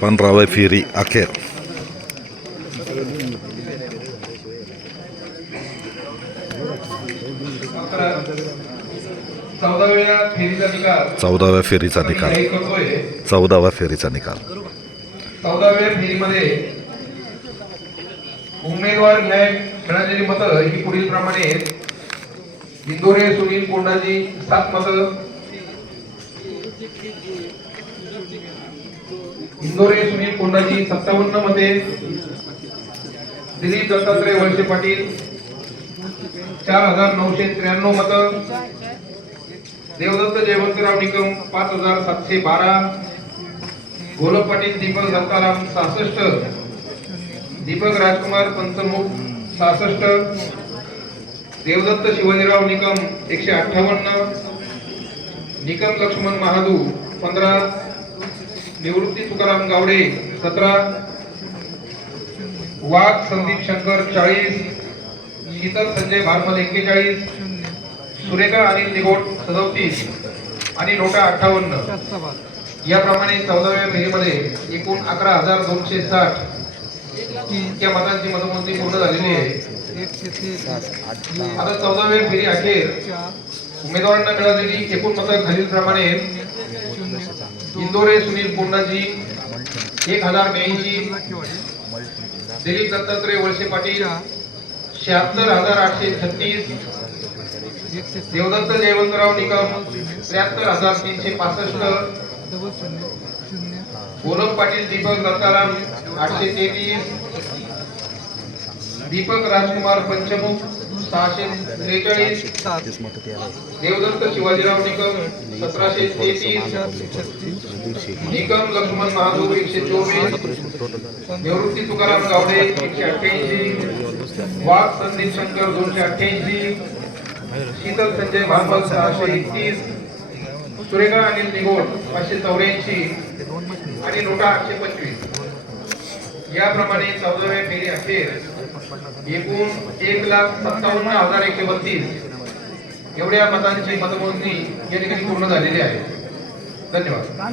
पंधराव्या फेरी अखेर. चौदाव्या फेरीचा निकाल. चौदाव्या फेरीचा निकाल. चौदाव्या फेरीमध्ये उमेदवार न्याय मिळालेली मतं ही पुढील प्रमाणे इंदोरे सुनील कोंडाजी सात मतं. इंदोरे सुनील कोंडाजी सत्तावन्नमध्ये दिलीप दत्तात्रय वळसे पाटील चार हजार नऊशे त्र्याण्णव मत. देवदत्त जयवंतराव निकम पाच हजार सातशे बारा. गोलप पाटील दीपक दत्ताराम सहासष्ट. दीपक राजकुमार पंचमुख सहासष्ट. देवदत्त शिवाजीराव निकम एकशे अठ्ठावन्न. निकम लक्ष्मण महादू पंधरा. निवृत्ती तुकाराम गावडे सतरा. वाघ संदीप शंकर चाळीस. शीतल संजय भारमल एक्केचाळीस. सुरेखा अनिल निगोट सदोतीस. आणि नोटा अठ्ठावन्न. याप्रमाणे चौदाव्या फेरीमध्ये एकूण अकरा हजार दोनशे साठ इतक्या मतांची मतमोजणी पूर्ण झालेली आहे. आता चौदाव्या फेरी अखेर. उमेदवारांना मिळालेली एकूण मतं खालीलप्रमाणे आहेत. इंदोरे सुनील कोंडाजी एक हजार ब्याऐंशी दिलीप दत्तात्रय वळसे पाटील शहात्तर हजार आठशे छत्तीस देवदत्त जयवंतराव निकम त्र्याहत्तर हजार तीनशे पासष्ट गोलम पाटील दीपक दत्ताराम आठशे तेवीस दीपक राजकुमार पंचमुख सहाशे त्रेचाळीस देवदत्त शिवाजीराव निकम सतराशे तेहतीस निकम लक्ष्मण महादू एकशे चोवीस निवृत्ती तुकाराम गावडे एकशे अठ्ठ्याऐंशी वाघ संदीप शंकर दोनशे अठ्ठ्याऐंशी शीतल संजय भागवत सहाशे एकतीस सुरेखा अनिल निगोड पाचशे चौऱ्याऐंशी आणि नोटा आठशे पंचवीस. याप्रमाणे चौदाव्या फेरी अखेर एकूण एक लाख सत्तावन्न हजार एकशे बत्तीस एवढ्या मतांची मतमोजणी या ठिकाणी पूर्ण झालेली आहे. धन्यवाद.